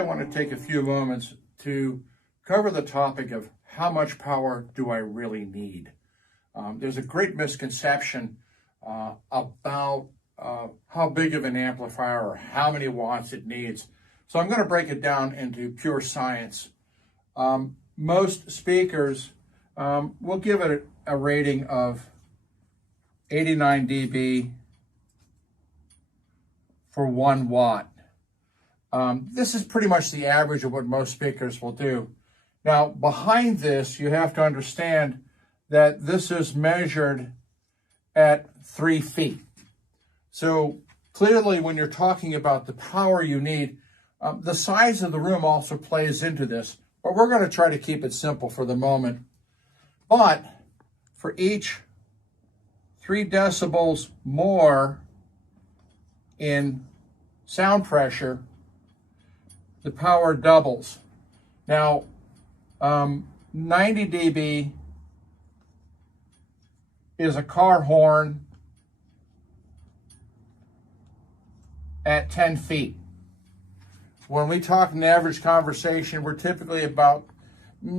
I want to take a few moments to cover the topic of how much power do I really need. There's a great misconception about how big of an amplifier or how many watts it needs. So I'm going to break it down into pure science. Most speakers will give it a rating of 89 dB for 1 watt. This is pretty much the average of what most speakers will do. Now, behind this, you have to understand that this is measured at 3 feet. So clearly, when you're talking about the power you need, the size of the room also plays into this, but we're going to try to keep it simple for the moment. But for each 3 decibels more in sound pressure, the power doubles. Now, 90 dB is a car horn at 10 feet. When we talk an average conversation, we're typically about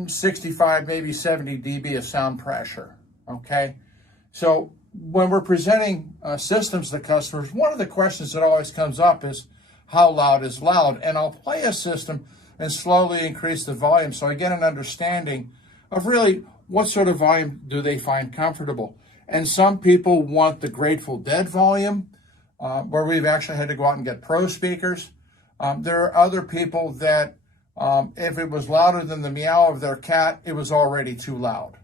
65, maybe 70 dB of sound pressure, okay? So when we're presenting systems to customers, one of the questions that always comes up is, how loud is loud? And I'll play a system and slowly increase the volume so I get an understanding of really what sort of volume do they find comfortable. And some people want the Grateful Dead volume, where we've actually had to go out and get pro speakers. There are other people that if it was louder than the meow of their cat, it was already too loud.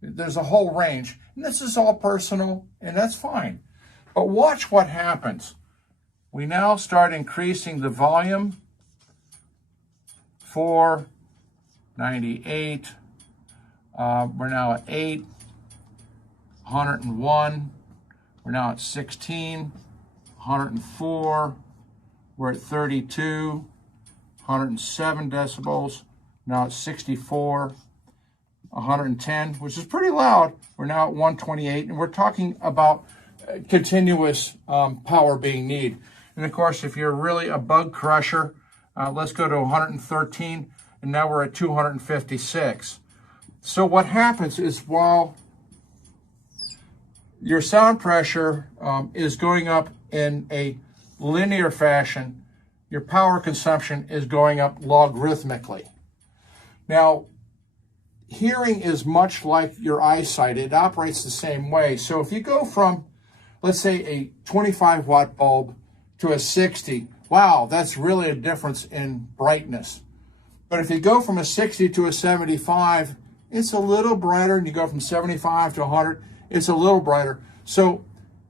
There's a whole range, and this is all personal, and that's fine. But watch what happens. We now start increasing the volume for 98. We're now at 8, 101. We're now at 16, 104. We're at 32, 107 decibels. Now at 64, 110, which is pretty loud. We're now at 128, and we're talking about continuous power being needed. And of course, if you're really a bug crusher, let's go to 113, and now we're at 256. So what happens is while your sound pressure is going up in a linear fashion, your power consumption is going up logarithmically. Now, hearing is much like your eyesight. It operates the same way. So if you go from, let's say, a 25 watt bulb to a 60, wow, that's really a difference in brightness. But if you go from a 60 to a 75, it's a little brighter, and you go from 75 to 100, it's a little brighter. So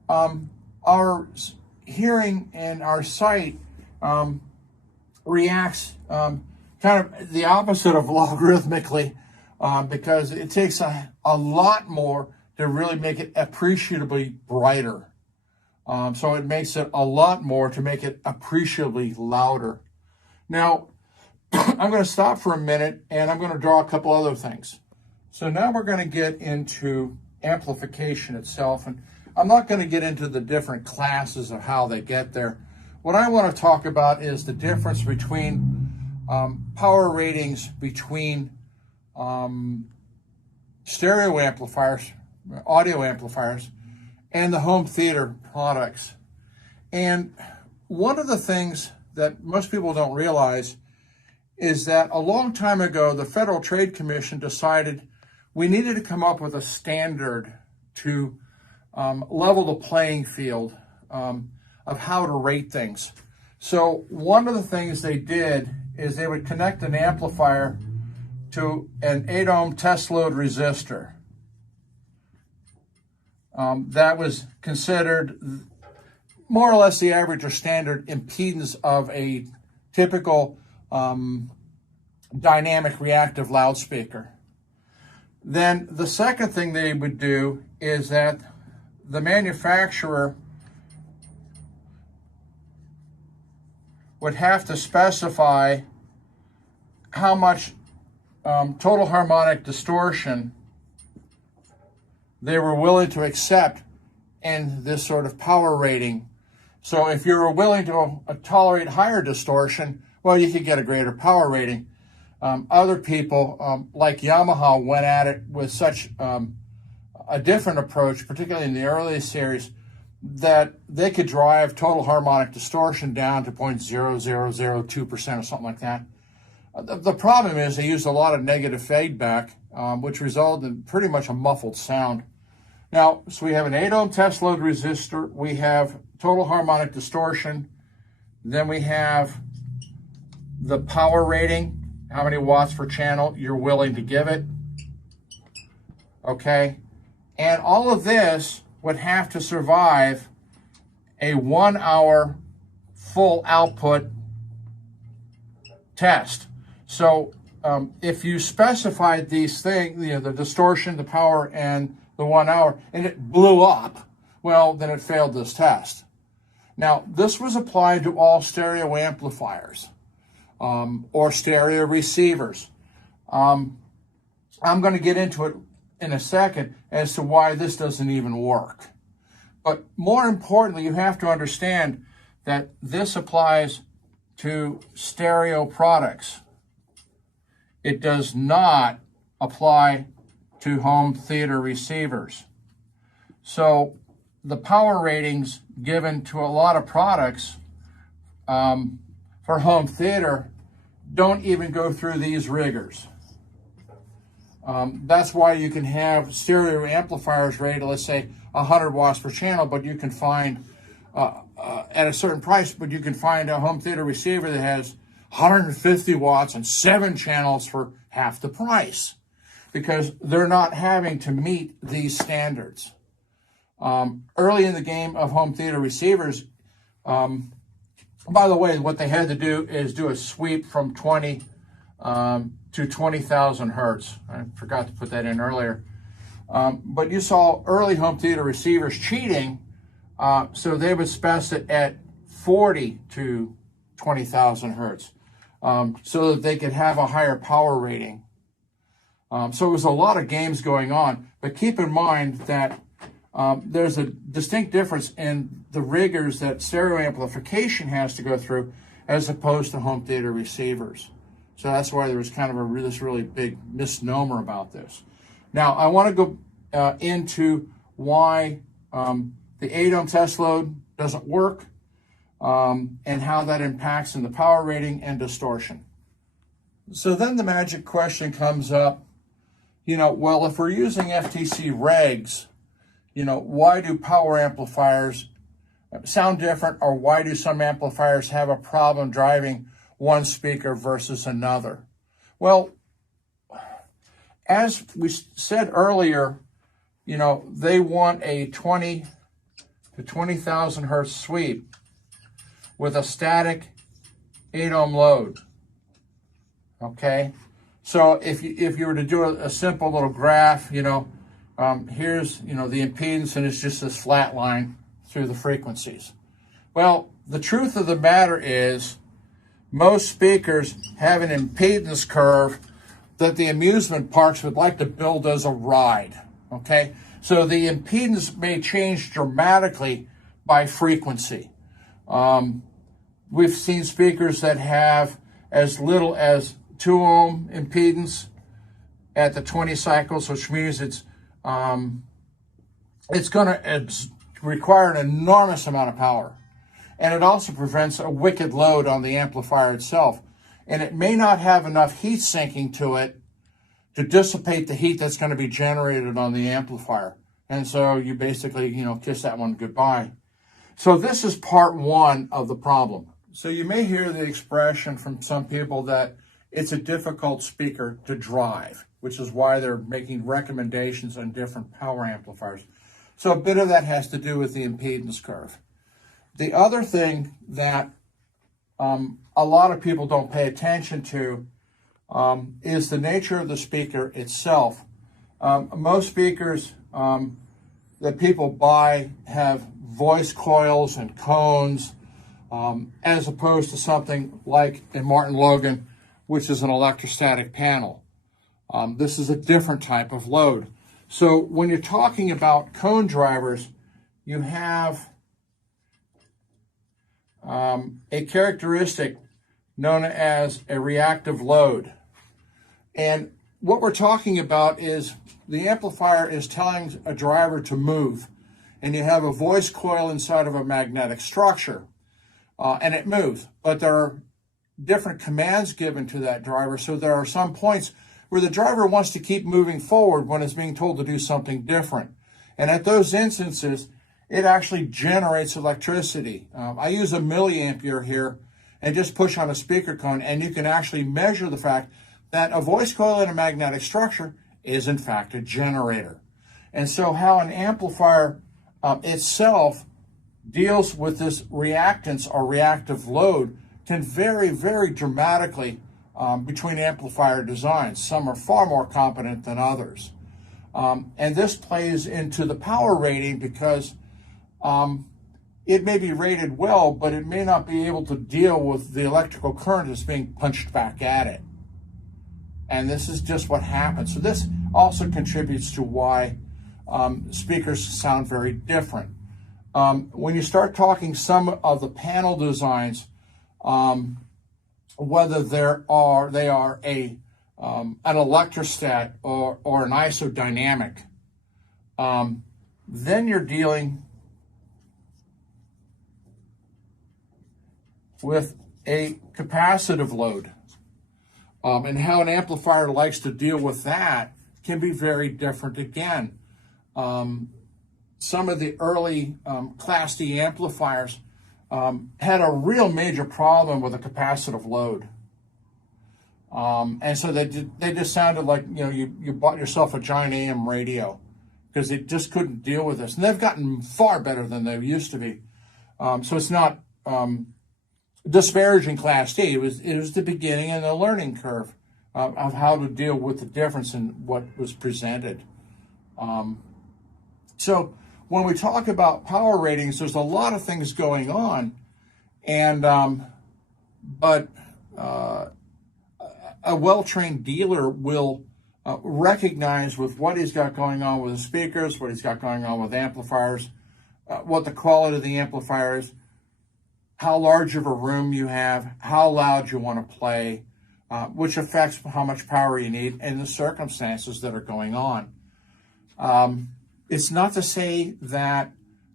our hearing and our sight reacts kind of the opposite of logarithmically, because it takes a lot more to really make it appreciably brighter. So it makes it a lot more to make it appreciably louder. Now, I'm going to stop for a minute, and I'm going to draw a couple other things. So now we're going to get into amplification itself, and I'm not going to get into the different classes of how they get there. What I want to talk about is the difference between power ratings between stereo amplifiers, audio amplifiers, and the home theater products. And one of the things that most people don't realize is that a long time ago, the Federal Trade Commission decided we needed to come up with a standard to level the playing field of how to rate things. So one of the things they did is they would connect an amplifier to an 8 ohm test load resistor. That was considered more or less the average or standard impedance of a typical dynamic reactive loudspeaker. Then the second thing they would do is that the manufacturer would have to specify how much total harmonic distortion they were willing to accept in this sort of power rating. So if you were willing to tolerate higher distortion, well, you could get a greater power rating. Other people, like Yamaha, went at it with such a different approach, particularly in the earliest series, that they could drive total harmonic distortion down to 0.0002% or something like that. The problem is they used a lot of negative feedback, which resulted in pretty much a muffled sound. Now, so we have an 8 ohm test load resistor, we have total harmonic distortion, then we have the power rating, how many watts per channel you're willing to give it, okay? And all of this would have to survive a 1 hour full output test. So if you specified these things, you know, the distortion, the power, and the 1 hour, and it blew up, well, then it failed this test. Now, this was applied to all stereo amplifiers or stereo receivers. I'm going to get into it in a second as to why this doesn't even work. But more importantly, you have to understand that this applies to stereo products. It does not apply to home theater receivers. So the power ratings given to a lot of products for home theater don't even go through these rigors. That's why you can have stereo amplifiers rated, let's say, 100 watts per channel, but you can find, at a certain price, but you can find a home theater receiver that has 150 watts and 7 channels for half the price, because they're not having to meet these standards. Early in the game of home theater receivers, by the way, what they had to do is do a sweep from 20 to 20,000 hertz. I forgot to put that in earlier. But you saw early home theater receivers cheating, so they would spec it at 40 to 20,000 hertz so that they could have a higher power rating. So it was a lot of games going on, but keep in mind that there's a distinct difference in the rigors that stereo amplification has to go through as opposed to home theater receivers. So that's why there was kind of this really big misnomer about this. Now, I want to go into why the 8 ohm test load doesn't work and how that impacts in the power rating and distortion. So then the magic question comes up, you know, well, if we're using FTC regs, you know, why do power amplifiers sound different, or why do some amplifiers have a problem driving one speaker versus another? Well, as we said earlier, you know, they want a 20 to 20,000 hertz sweep with a static 8 ohm load. Okay, so if you were to do a simple little graph, you know, here's, you know, the impedance, and it's just this flat line through the frequencies. Well, the truth of the matter is most speakers have an impedance curve that the amusement parks would like to build as a ride, okay? So the impedance may change dramatically by frequency. We've seen speakers that have as little as 2 ohm impedance at the 20 cycles, which means it's going to require an enormous amount of power. And it also prevents a wicked load on the amplifier itself. And it may not have enough heat sinking to it to dissipate the heat that's going to be generated on the amplifier. And so you basically, you know, kiss that one goodbye. So this is part one of the problem. So you may hear the expression from some people that it's a difficult speaker to drive, which is why they're making recommendations on different power amplifiers. So a bit of that has to do with the impedance curve. The other thing that a lot of people don't pay attention to is the nature of the speaker itself. Most speakers that people buy have voice coils and cones, as opposed to something like a Martin Logan, which is an electrostatic panel. This is a different type of load. So when you're talking about cone drivers, you have a characteristic known as a reactive load. And what we're talking about is the amplifier is telling a driver to move, and you have a voice coil inside of a magnetic structure, and it moves. But there are different commands given to that driver, so there are some points where the driver wants to keep moving forward when it's being told to do something different. And at those instances, it actually generates electricity. I use a milliampere here and just push on a speaker cone, and you can actually measure the fact that a voice coil in a magnetic structure is in fact a generator. And so how an amplifier itself deals with this reactance or reactive load can vary very dramatically between amplifier designs. Some are far more competent than others. And this plays into the power rating because it may be rated well, but it may not be able to deal with the electrical current that's being punched back at it. And this is just what happens. So this also contributes to why speakers sound very different. When you start talking some of the panel designs, whether they are an electrostat or an isodynamic, then you're dealing with a capacitive load. And how an amplifier likes to deal with that can be very different again. Some of the early Class D amplifiers had a real major problem with a capacitive load. And so they just sounded like, you bought yourself a giant AM radio because it just couldn't deal with this. And they've gotten far better than they used to be. So it's not disparaging Class D. It was the beginning and the learning curve of how to deal with the difference in what was presented. So when we talk about power ratings, there's a lot of things going on, and but a well-trained dealer will recognize with what he's got going on with the speakers, what he's got going on with amplifiers, what the quality of the amplifier is, how large of a room you have, how loud you want to play, which affects how much power you need and the circumstances that are going on. It's not to say that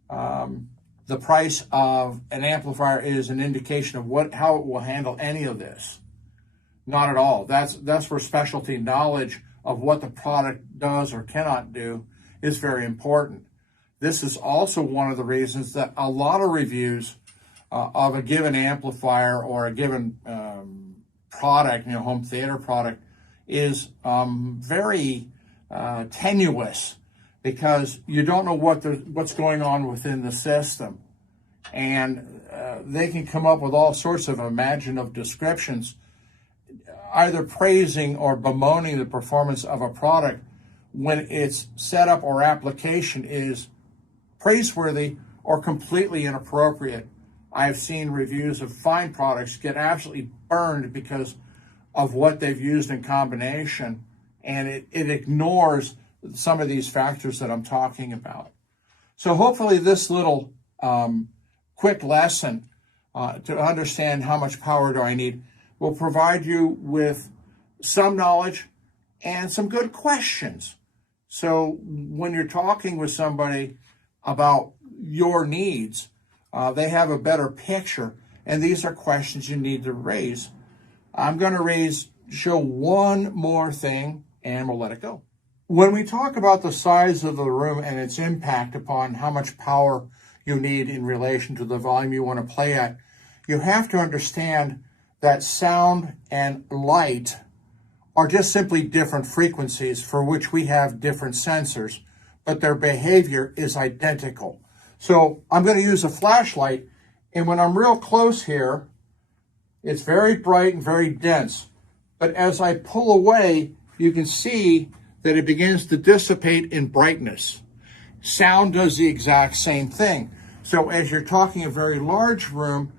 the price of an amplifier is an indication of how it will handle any of this. Not at all. That's where specialty knowledge of what the product does or cannot do is very important. This is also one of the reasons that a lot of reviews of a given amplifier or a given product, home theater product, is very tenuous, because you don't know what's going on within the system, and they can come up with all sorts of imaginative descriptions, either praising or bemoaning the performance of a product when its setup or application is praiseworthy or completely inappropriate. I've seen reviews of fine products get absolutely burned because of what they've used in combination, and it ignores some of these factors that I'm talking about. So hopefully this little quick lesson to understand how much power do I need will provide you with some knowledge and some good questions. So when you're talking with somebody about your needs, they have a better picture, and these are questions you need to raise. I'm going to show one more thing, and we'll let it go. When we talk about the size of the room and its impact upon how much power you need in relation to the volume you want to play at, you have to understand that sound and light are just simply different frequencies for which we have different sensors, but their behavior is identical. So I'm going to use a flashlight, and when I'm real close here, it's very bright and very dense. But as I pull away, you can see that it begins to dissipate in brightness. Sound does the exact same thing. So as you're talking a very large room,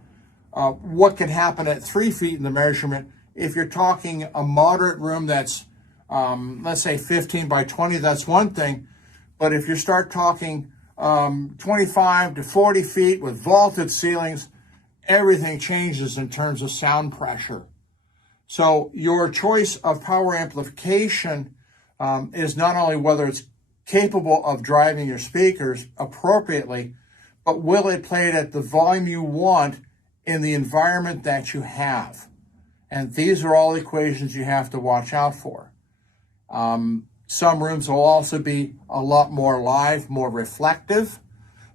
what can happen at 3 feet in the measurement? If you're talking a moderate room that's, let's say 15 by 20, that's one thing. But if you start talking 25 to 40 feet with vaulted ceilings everything changes in terms of sound pressure. So your choice of power amplification is not only whether it's capable of driving your speakers appropriately, but will it play it at the volume you want in the environment that you have? And these are all equations you have to watch out for. Some rooms will also be a lot more live, more reflective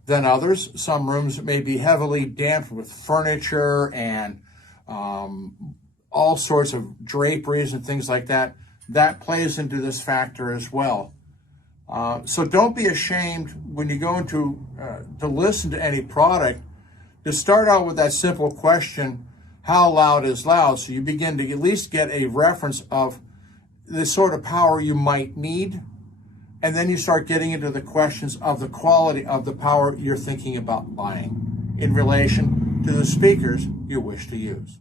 than others. Some rooms may be heavily damped with furniture and all sorts of draperies and things like that. That plays into this factor as well. So don't be ashamed when you go into to listen to any product to start out with that simple question, how loud is loud? So you begin to at least get a reference of the sort of power you might need. And then you start getting into the questions of the quality of the power you're thinking about buying in relation to the speakers you wish to use.